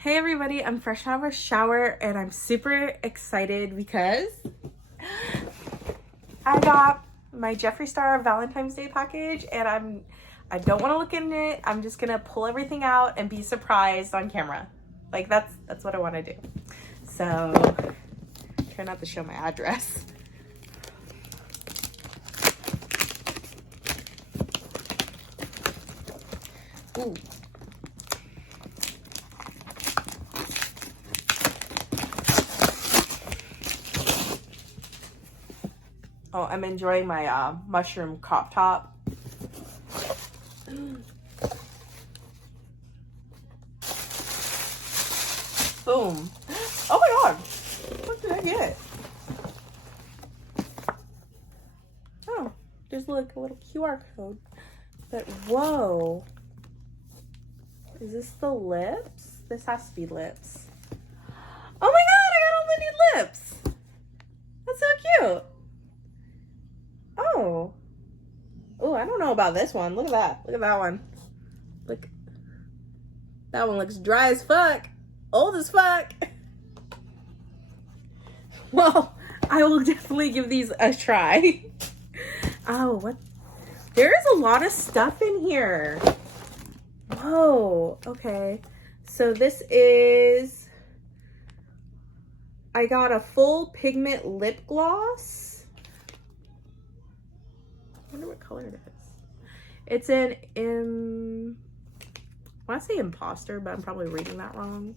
Hey everybody, I'm fresh out of a shower and I'm super excited because I got my Jeffree Star Valentine's Day package and I don't want to look in it. I'm just gonna pull everything out and be surprised on camera. Like that's what I want to do. So try not to show my address. Ooh. Oh, I'm enjoying my mushroom crop top. Boom. Oh my god. What did I get? Oh, there's like a little QR code. But whoa. Is this the lips? This has to be lips. Oh my god, I got all the new lips. That's so cute. Oh. Oh, I don't know about this one. Look at that. Look at that one. Look. That one looks dry as fuck. Old as fuck. Well, I will definitely give these a try. Oh, what? There is a lot of stuff in here. Whoa. Okay. So this is... I got a full pigment lip gloss. I wonder what color it is. It's an I want to say imposter, but I'm probably reading that wrong.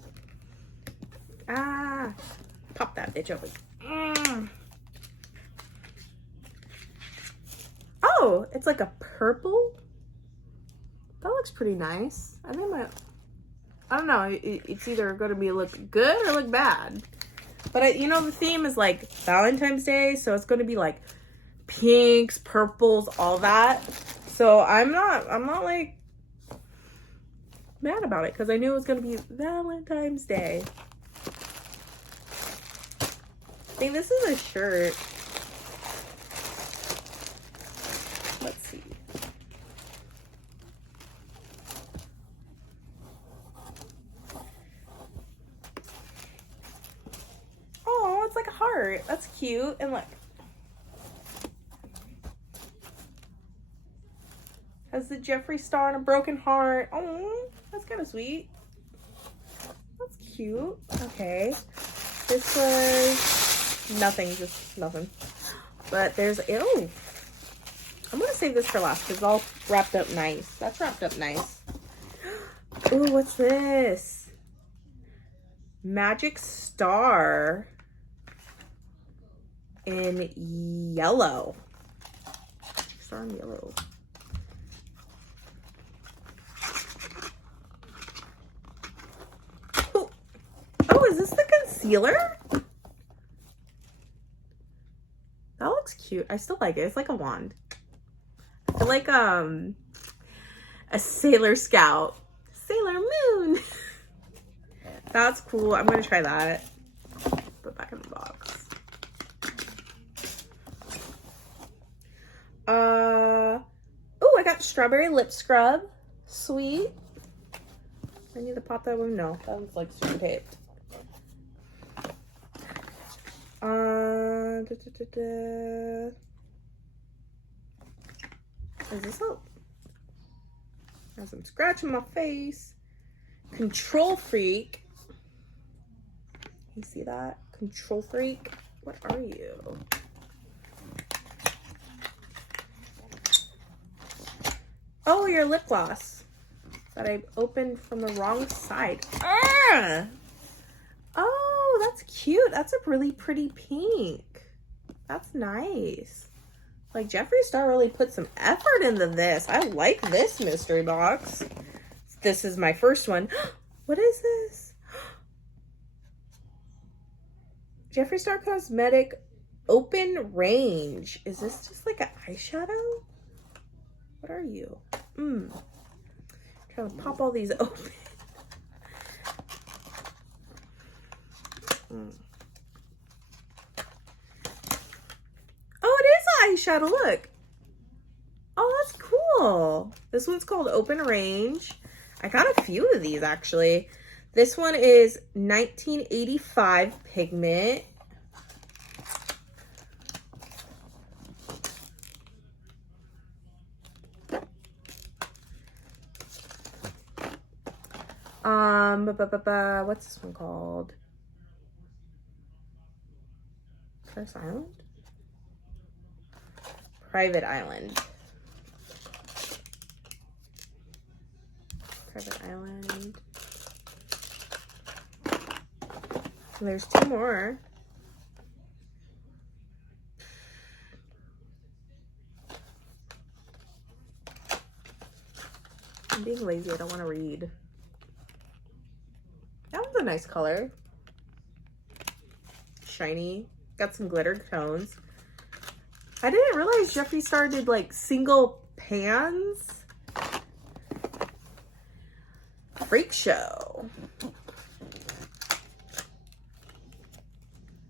Ah, pop that bitch open. Oh, it's like a purple. That looks pretty nice. I think I don't know. It's either going to be look good or look bad. But you know, the theme is like Valentine's Day, so it's going to be like pinks, purples, all that. So I'm not like mad about it because I knew it was going to be Valentine's Day. I think this is a shirt. Let's see. Oh, it's like a heart. That's cute. And look. Has the Jeffree Star and a broken heart. Oh, that's kind of sweet. That's cute. Okay. This was nothing, just nothing. But there's, ew. I'm going to save this for last because it's all wrapped up nice. That's wrapped up nice. Ooh, what's this? Magic Star in yellow. Magic Star in yellow. Oh, is this the concealer? That looks cute. I still like it. It's like a wand. I feel like a Sailor Scout. Sailor Moon. That's cool. I'm gonna try that. Put back in the box. Oh, I got strawberry lip scrub. Sweet. I need to pop that one. No, that one's like super taped. Is this up? Has some scratch on my face. Control Freak. You see that? Control Freak. What are you? Oh, your lip gloss that I opened from the wrong side. Ah! Oh, that's cute. That's a really pretty pink. That's nice. Like, Jeffree Star really put some effort into this. I like this mystery box. This is my first one. What is this? Jeffree Star Cosmetic Open Range. Is this just like an eyeshadow? What are you? Trying to pop all these open. Oh, it is eyeshadow. Look. Oh, that's cool. This one's called Open Range. I got a few of these actually. This one is 1985 pigment. What's this one called? Press Island? Private Island. Private Island. And there's 2 more. I'm being lazy. I don't want to read. That one's a nice color. Shiny. Got some glitter tones. I didn't realize Jeffree Star did like single pans. Freak show.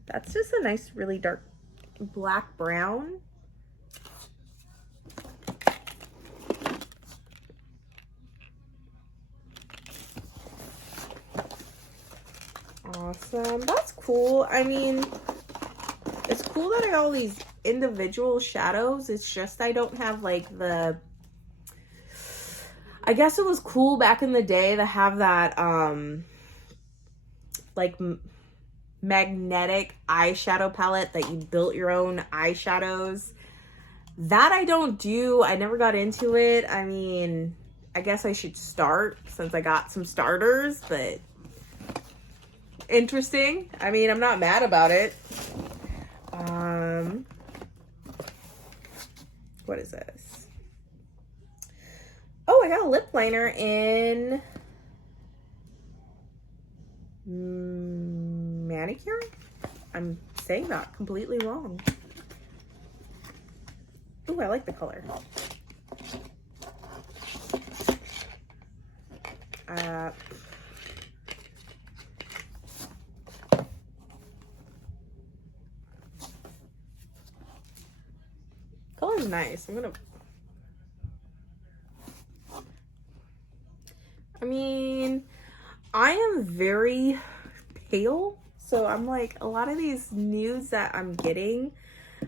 That's just a nice, really dark black brown. Awesome. That's cool. I mean, it's cool that I got all these individual shadows. It's just I don't have like the... I guess it was cool back in the day to have that like magnetic eyeshadow palette that you built your own eyeshadows. That I don't do. I never got into it. I mean, I guess I should start since I got some starters, but interesting. I mean, I'm not mad about it. What is this? Oh, I got a lip liner in manicure. I'm saying that completely wrong. Ooh, I like the color. Color's nice. I mean, I am very pale, so I'm like, a lot of these nudes that I'm getting,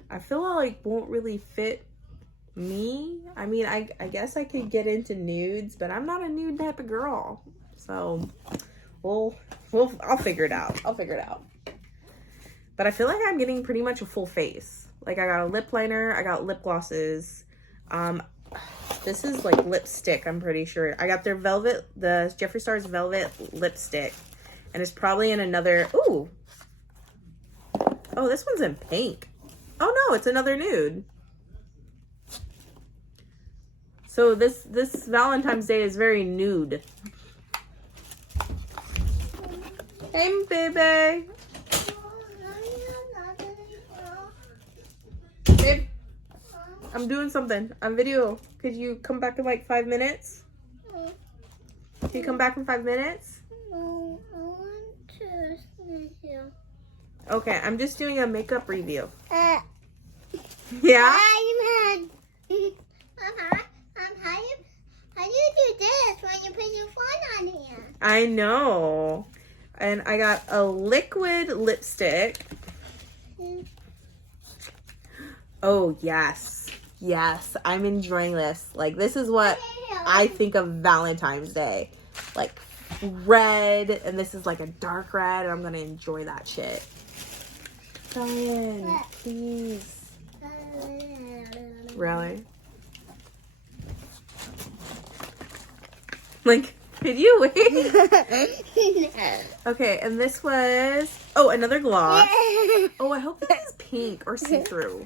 I feel like won't really fit me. I mean, I guess I could get into nudes, but I'm not a nude type of girl. So I'll figure it out. I'll figure it out. But I feel like I'm getting pretty much a full face. Like, I got a lip liner, I got lip glosses. This is like lipstick, I'm pretty sure. I got their velvet, the Jeffree Star's velvet lipstick. And it's probably in another, ooh. Oh, this one's in pink. Oh no, it's another nude. So this Valentine's Day is very nude. Hey, baby. Babe, I'm doing something on video. Could you come back in like 5 minutes? Can you come back in 5 minutes? No, I want to sit here. Okay, I'm just doing a makeup review. Yeah? How you do this when you put your phone on here? I know. And I got a liquid lipstick. Oh, yes. Yes, I'm enjoying this. Like, this is what I think of Valentine's Day. Like, red, and this is like a dark red, and I'm gonna enjoy that shit. Brian, please. Really? Like, could you wait? Okay, and this was, oh, another gloss. Oh, I hope this is pink or see-through.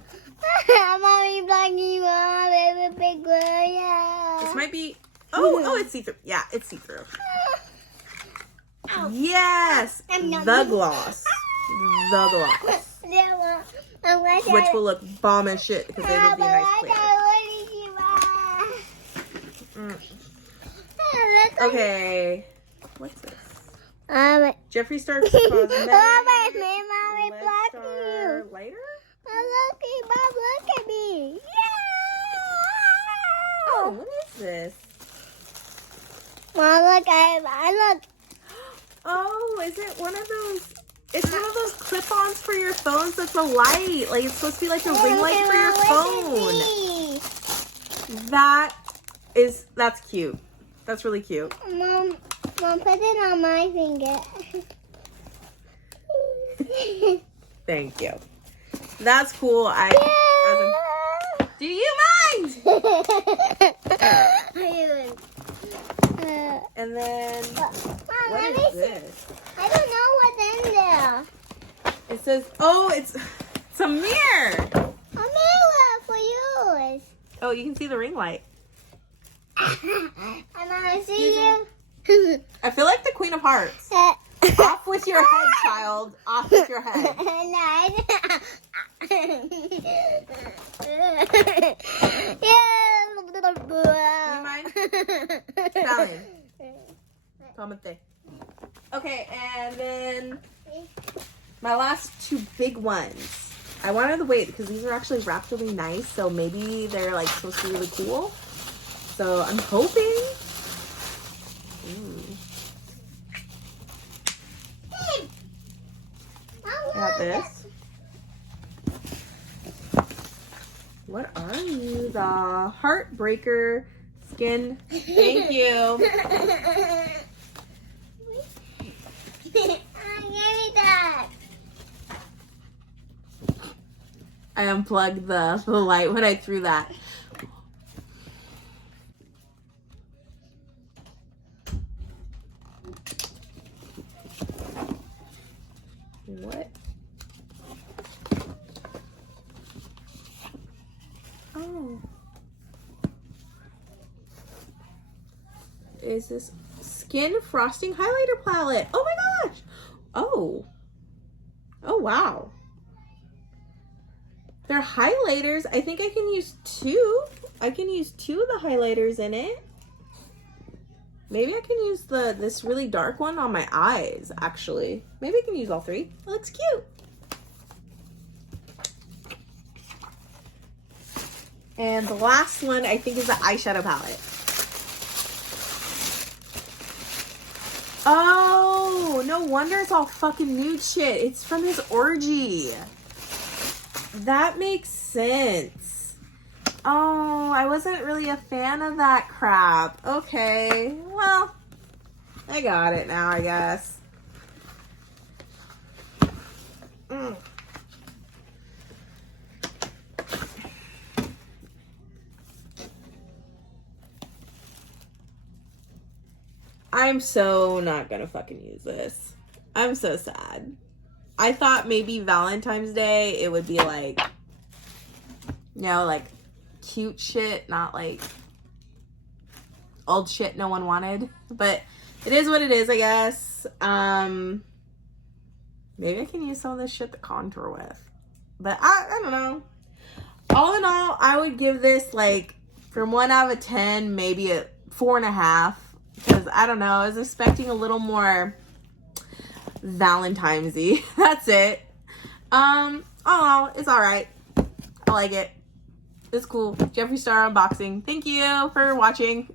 Mommy, Blackie, Mom, baby, big girl, yeah. This might be, oh, it's see-through. Yeah, it's see-through. Yes, the gloss. The gloss. Which will look bomb as shit because it'll be nice clear. Okay. What's this? Jeffree Star Cosmetics. Let's start lighter? Look at me. Yeah. Oh, what is this? Mom, look, I look. Oh, is it one of those? It's one of those clip-ons for your phones that's a light. Like, it's supposed to be like a ring light for your phone. That's cute. That's really cute. Mom, put it on my finger. Thank you. That's cool. Do you mind? And then, what is this? I don't know what's in there. It says, oh, it's a mirror. A mirror for yours. Oh, you can see the ring light. And I see you. I feel like the Queen of Hearts. Off with your head, child. Off with your head. Do you mind? Stallion. Tomate. Okay, and then my last two big ones. I wanted to wait because these are actually wrapped really nice, so maybe they're like supposed to be really cool. So I'm hoping. I got this. What are you? The Heartbreaker skin. Thank you. I unplugged the light when I threw that. What? Oh. Is this Skin Frosting Highlighter Palette? Oh my gosh. Oh. Oh wow. They're highlighters. I think I can use two. I can use two of the highlighters in it. Maybe I can use this really dark one on my eyes, actually. Maybe I can use all three. It looks cute. And the last one, I think, is the eyeshadow palette. Oh, no wonder it's all fucking nude shit. It's from his orgy. That makes sense. Oh, I wasn't really a fan of that crap. Okay, well, I got it now, I guess. I'm so not gonna fucking use this. I'm so sad. I thought maybe Valentine's Day it would be like, you know, like cute shit, not like old shit no one wanted. But it is what it is, I guess. Maybe I can use some of this shit to contour with. But I don't know. All in all, I would give this like from 1 out of 10, maybe a 4.5. Because I don't know, I was expecting a little more Valentine's-y. That's it. Oh, it's alright. I like it. It's cool. Jeffree Star unboxing. Thank you for watching.